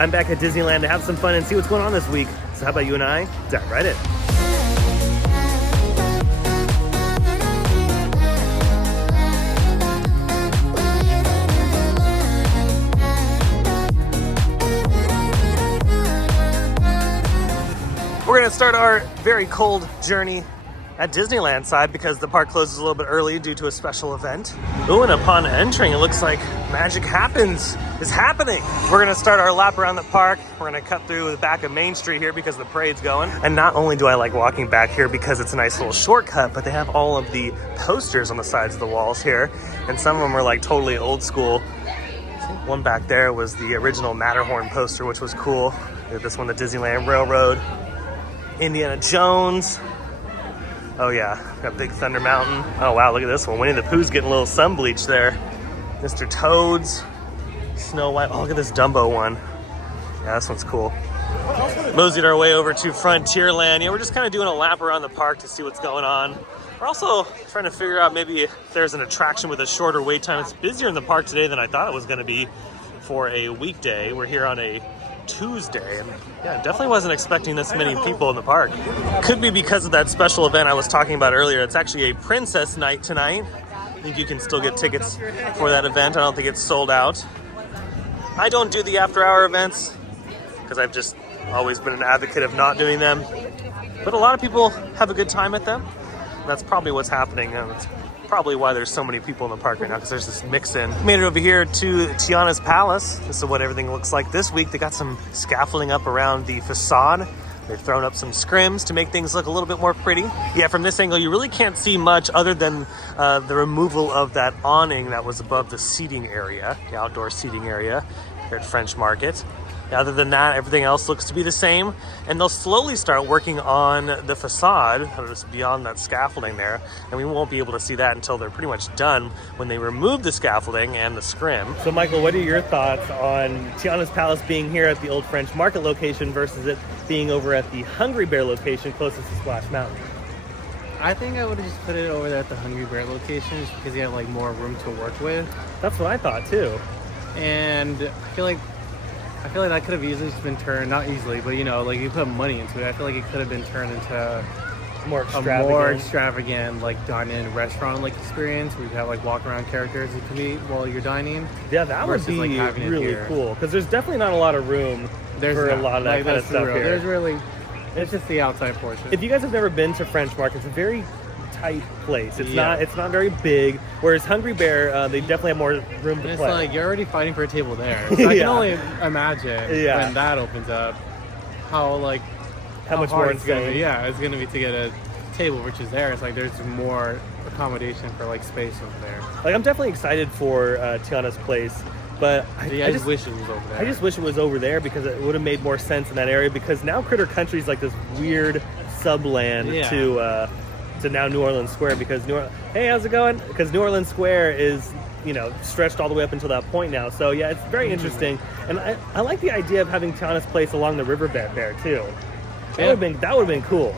I'm back at Disneyland to have some fun and see what's going on this week. So how about you and I dive right in. We're gonna start our very cold journey at Disneyland side because the park closes a little bit early due to a special event. Ooh, and upon entering, it looks like magic is happening. We're gonna start our lap around the park. We're gonna cut through the back of Main Street here because the parade's going. And not only do I like walking back here because it's a nice little shortcut, but they have all of the posters on the sides of the walls here. And some of them are like totally old school. One back there was the original Matterhorn poster, which was cool. This one, the Disneyland Railroad. Indiana Jones. Oh yeah, got Big Thunder Mountain. Oh wow, look at this one. Winnie the Pooh's getting a little sun bleach there. Mr. Toad's, Snow White. Oh, look at this Dumbo one. Yeah, this one's cool. Moseyed our way over to Frontierland. Yeah, we're just kind of doing a lap around the park to see what's going on. We're also trying to figure out maybe if there's an attraction with a shorter wait time. It's busier in the park today than I thought it was going to be for a weekday. We're here on a Tuesday, and yeah, definitely wasn't expecting this many people in the park. Could be because of that special event I was talking about earlier. It's actually a princess night tonight. I think you can still get tickets for that event. I don't think it's sold out. I don't do the after-hour events because I've just always been an advocate of not doing them, but a lot of people have a good time at them. That's probably what's happening. It's probably why there's so many people in the park right now, because there's this mix-in. Made it over here to Tiana's Palace. This is what everything looks like this week. They got some scaffolding up around the facade. They've thrown up some scrims to make things look a little bit more pretty. Yeah, from this angle, you really can't see much other than the removal of that awning that was above the seating area, the outdoor seating area here at French Market. Other than that, everything else looks to be the same, and they'll slowly start working on the facade, just beyond that scaffolding there, and we won't be able to see that until they're pretty much done when they remove the scaffolding and the scrim. So Michael, what are your thoughts on Tiana's Palace being here at the Old French Market location versus it being over at the Hungry Bear location closest to Splash Mountain? I think I would have just put it over there at the Hungry Bear location just because you have like more room to work with. That's what I thought too. And I feel like that could have easily just been turned, not easily, but you know, like you put money into it. I feel like it could have been turned into a more extravagant, like dine-in restaurant like experience where you have like walk around characters you can meet while you're dining. Yeah, that would be like really cool because there's definitely not a lot of room for a lot of that kind of stuff here. It's just the outside portion. If you guys have never been to French Market, it's a very tight place. It's not very big. Whereas Hungry Bear, they definitely have more room to play. It's like you're already fighting for a table there. So I can only imagine when that opens up how much more it's gonna be. Yeah, it's gonna be to get a table which is there. It's like there's more accommodation for like space over there. Like I'm definitely excited for Tiana's place. But I just wish it was over there. I just wish it was over there because it would have made more sense in that area. Because now Critter Country is like this weird subland to now New Orleans Square. Because hey, how's it going? Because New Orleans Square is stretched all the way up until that point now. So yeah, it's very interesting, and I like the idea of having Tiana's place along the riverbed there too. That would have been cool.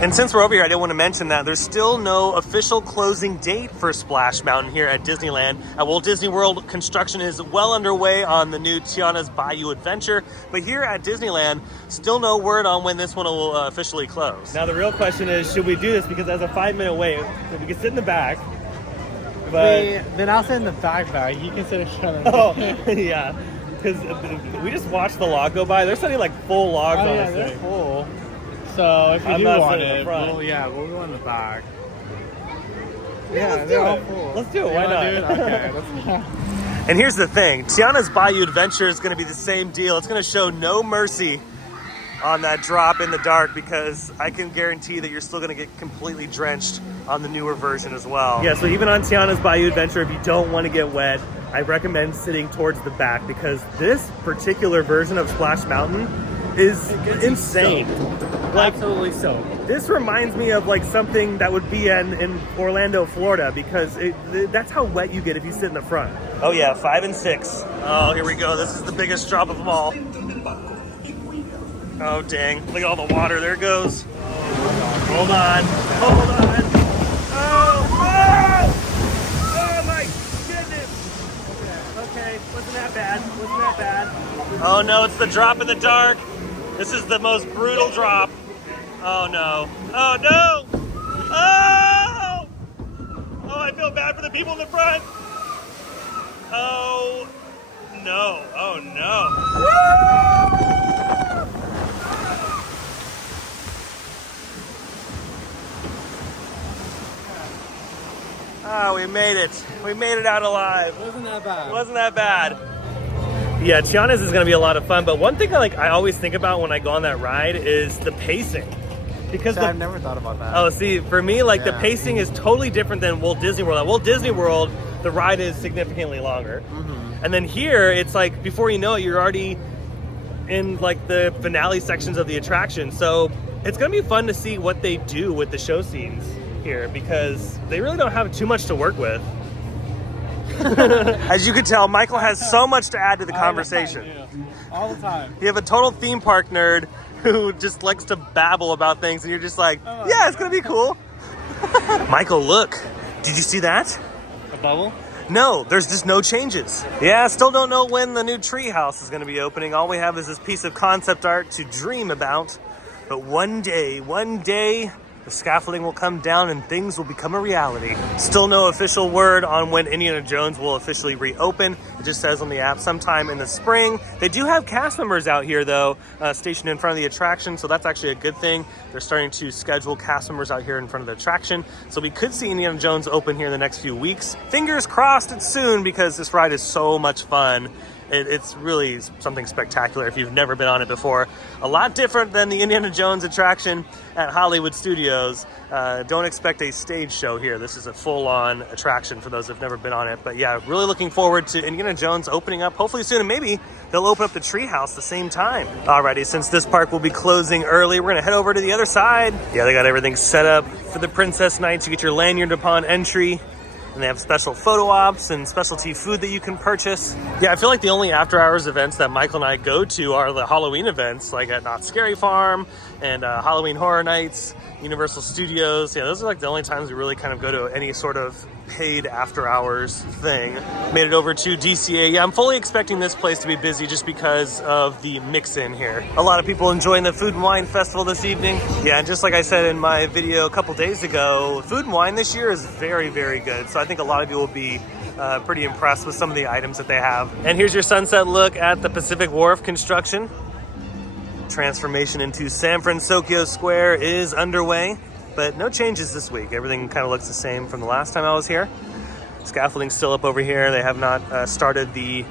And since we're over here, I did want to mention that there's still no official closing date for Splash Mountain here at Disneyland. At Walt Disney World, construction is well underway on the new Tiana's Bayou Adventure. But here at Disneyland, still no word on when this one will officially close. Now the real question is, should we do this? Because there's a 5-minute wait. We can sit in the back. But then I'll sit in the back. You can sit in front of me. Oh, yeah. Because we just watched the log go by. They're setting like full logs on this thing. They're full. So if you do want it, we'll go in the back. Let's do it. Let's do it. Why not? Okay, let's go. And here's the thing. Tiana's Bayou Adventure is going to be the same deal. It's going to show no mercy on that drop in the dark because I can guarantee that you're still going to get completely drenched on the newer version as well. Yeah, so even on Tiana's Bayou Adventure, if you don't want to get wet, I recommend sitting towards the back because this particular version of Splash Mountain is insane. Like, absolutely so. This reminds me of like something that would be in Orlando, Florida, because that's how wet you get if you sit in the front. Oh yeah, 5 and 6. Oh, here we go. This is the biggest drop of them all. Oh dang! Look at all the water. There it goes. Hold on. Hold on. Oh! Oh my goodness. Okay. Listen that bad. Wasn't that bad. Oh no, it's the drop in the dark. This is the most brutal drop. Oh no. Oh no! Oh! Oh, I feel bad for the people in the front. Oh no. Oh no. Oh, we made it. We made it out alive. Wasn't that bad. Wasn't that bad. Yeah, Tiana's is gonna be a lot of fun, but one thing I always think about when I go on that ride is the pacing. Because I've never thought about that. Oh, see, for me, the pacing is totally different than Walt Disney World. At Walt Disney World, the ride is significantly longer. Mm-hmm. And then here, it's like, before you know it, you're already in the finale sections of the attraction. So it's gonna be fun to see what they do with the show scenes here, because they really don't have too much to work with. As you can tell, Michael has so much to add to the conversation. All the time. You have a total theme park nerd who just likes to babble about things, and you're just like, yeah, it's gonna be cool. Michael, look, did you see that? A bubble? No, there's just no changes. Yeah, still don't know when the new tree house is gonna be opening. All we have is this piece of concept art to dream about. But one day, the scaffolding will come down and things will become a reality. Still no official word on when Indiana Jones will officially reopen. It just says on the app sometime in the spring. They do have cast members out here though, stationed in front of the attraction, so that's actually a good thing. They're starting to schedule cast members out here in front of the attraction, so we could see Indiana Jones open here in the next few weeks. Fingers crossed it's soon, because this ride is so much fun. It's really something spectacular if you've never been on it before. A lot different than the Indiana Jones attraction at Hollywood Studios. Don't expect a stage show here. This is a full-on attraction for those who've never been on it. But yeah, really looking forward to Indiana Jones opening up hopefully soon, and maybe they'll open up the treehouse the same time. Alrighty, since this park will be closing early, we're gonna head over to the other side. Yeah, they got everything set up for the Princess Knights. You get your lanyard upon entry. And they have special photo ops and specialty food that you can purchase. Yeah, I feel like the only after hours events that Michael and I go to are the Halloween events, like at Knott's Scary Farm and Halloween Horror Nights, Universal Studios. Yeah, those are the only times we really kind of go to any sort of paid after hours thing. Made it over to DCA. Yeah, I'm fully expecting this place to be busy just because of the mix-in here. A lot of people enjoying the Food and Wine Festival this evening. Yeah, and just like I said in my video a couple days ago, Food and Wine this year is very, very good. So I think a lot of you will be pretty impressed with some of the items that they have. And here's your sunset look at the Pacific Wharf construction. Transformation into San Francisco Square is underway. But no changes this week. Everything kind of looks the same from the last time I was here. Scaffolding's still up over here. They have not started the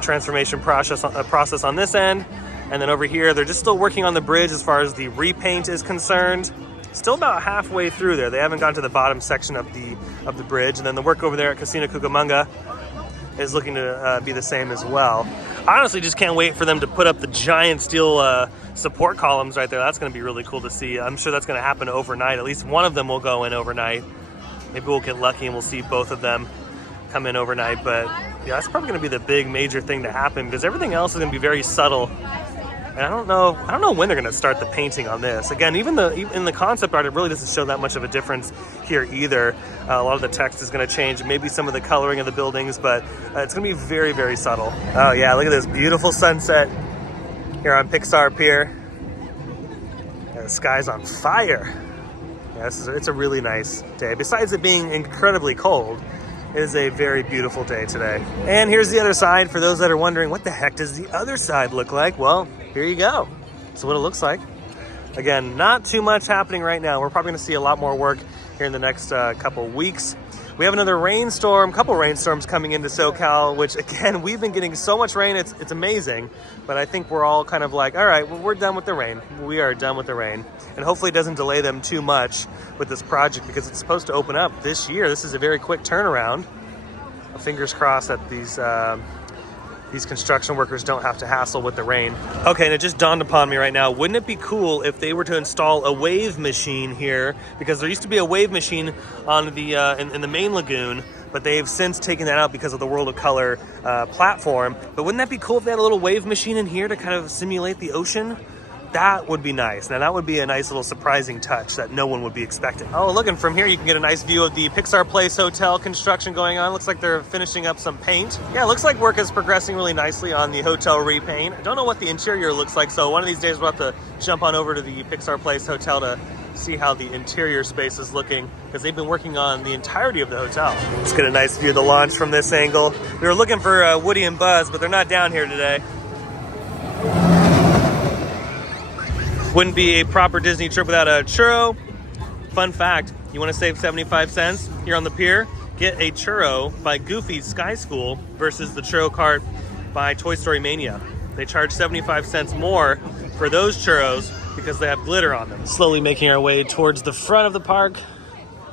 transformation process on this end. And then over here, they're just still working on the bridge as far as the repaint is concerned. Still about halfway through there. They haven't gone to the bottom section of the bridge. And then the work over there at Casino Cucamonga is looking to be the same as well. I honestly just can't wait for them to put up the giant steel support columns right there. That's going to be really cool to see. I'm sure that's going to happen overnight. At least one of them will go in overnight. Maybe we'll get lucky and we'll see both of them come in overnight. But yeah, that's probably going to be the big major thing to happen, because everything else is going to be very subtle. And I don't know when they're going to start the painting on this. Again, even in the concept art, it really doesn't show that much of a difference here either. A lot of the text is going to change, maybe some of the coloring of the buildings, but it's going to be very, very subtle. Oh yeah, look at this beautiful sunset here on Pixar Pier. Yeah, the sky's on fire. Yeah, it's a really nice day. Besides it being incredibly cold, it is a very beautiful day today. And here's the other side. For those that are wondering, what the heck does the other side look like? Well, here you go. That's what it looks like. Again, not too much happening right now. We're probably gonna see a lot more work here in the next couple weeks. We have another couple rainstorms coming into SoCal, which again, we've been getting so much rain, it's amazing. But I think we're all kind of like, all right, well, we're done with the rain. We are done with the rain. And hopefully it doesn't delay them too much with this project, because it's supposed to open up this year. This is a very quick turnaround. Fingers crossed that these construction workers don't have to hassle with the rain. Okay, and it just dawned upon me right now, wouldn't it be cool if they were to install a wave machine here? Because there used to be a wave machine on the in the main lagoon, but they've since taken that out because of the World of Color platform. But wouldn't that be cool if they had a little wave machine in here to kind of simulate the ocean? That would be nice. Now that would be a nice little surprising touch that no one would be expecting. Oh, looking from here, you can get a nice view of the Pixar Place Hotel construction going on. Looks like they're finishing up some paint. Yeah, it looks like work is progressing really nicely on the hotel repaint. I don't know what the interior looks like, so one of these days we'll have to jump on over to the Pixar Place Hotel to see how the interior space is looking, because they've been working on the entirety of the hotel. Let's get a nice view of the launch from this angle. We were looking for Woody and Buzz, but they're not down here today. Wouldn't be a proper Disney trip without a churro. Fun fact, you want to save 75 cents here on the pier? Get a churro by Goofy's Sky School versus the churro cart by Toy Story Mania. They charge 75 cents more for those churros because they have glitter on them. Slowly making our way towards the front of the park.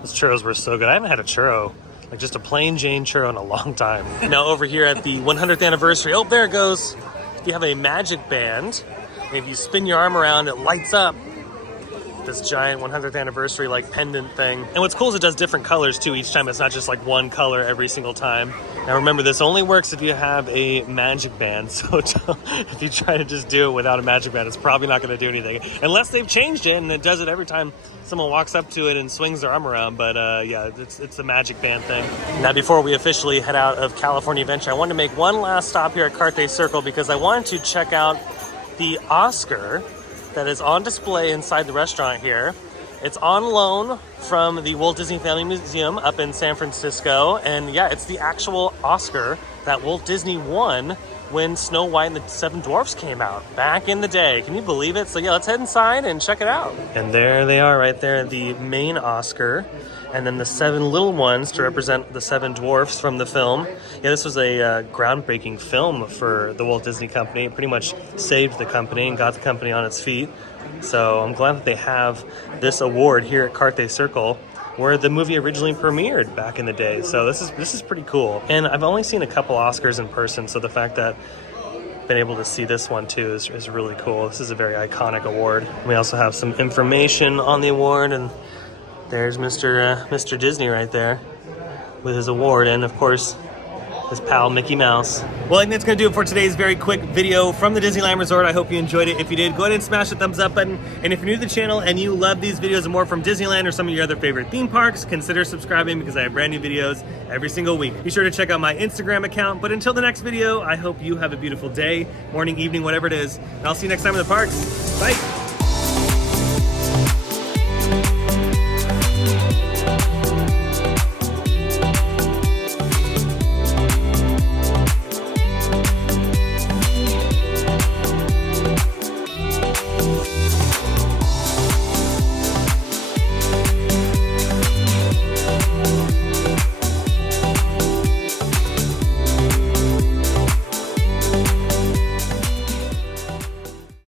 Those churros were so good. I haven't had a churro, like just a plain Jane churro, in a long time. Now over here at the 100th anniversary, oh, there it goes. You have a magic band. If you spin your arm around, it lights up. This giant 100th anniversary like pendant thing. And what's cool is it does different colors too each time. It's not just like one color every single time. Now remember, this only works if you have a magic band. So if you try to just do it without a magic band, it's probably not going to do anything. Unless they've changed it and it does it every time someone walks up to it and swings their arm around. But yeah, it's the magic band thing. Now before we officially head out of California Adventure, I wanted to make one last stop here at Carthay Circle because I wanted to check out the Oscar that is on display inside the restaurant here. It's on loan from the Walt Disney Family Museum up in San Francisco. And yeah, it's the actual Oscar that Walt Disney won when Snow White and the Seven Dwarfs came out back in the day. Can you believe it? So yeah, let's head inside and check it out. And there they are right there, the main Oscar. And then the 7 little ones to represent the 7 dwarfs from the film. Yeah, this was a groundbreaking film for the Walt Disney Company. It pretty much saved the company and got the company on its feet. So I'm glad that they have this award here at Carthay Circle, where the movie originally premiered back in the day. So this is pretty cool. And I've only seen a couple Oscars in person, so the fact that I've been able to see this one too is really cool. This is a very iconic award. We also have some information on the award, and there's Mr. Disney right there with his award, and of course his pal Mickey Mouse. Well, I think that's going to do it for today's very quick video from the Disneyland Resort. I hope you enjoyed it. If you did, go ahead and smash the thumbs up button. And if you're new to the channel and you love these videos and more from Disneyland or some of your other favorite theme parks, consider subscribing because I have brand new videos every single week. Be sure to check out my Instagram account. But until the next video, I hope you have a beautiful day, morning, evening, whatever it is. And I'll see you next time in the parks. Bye.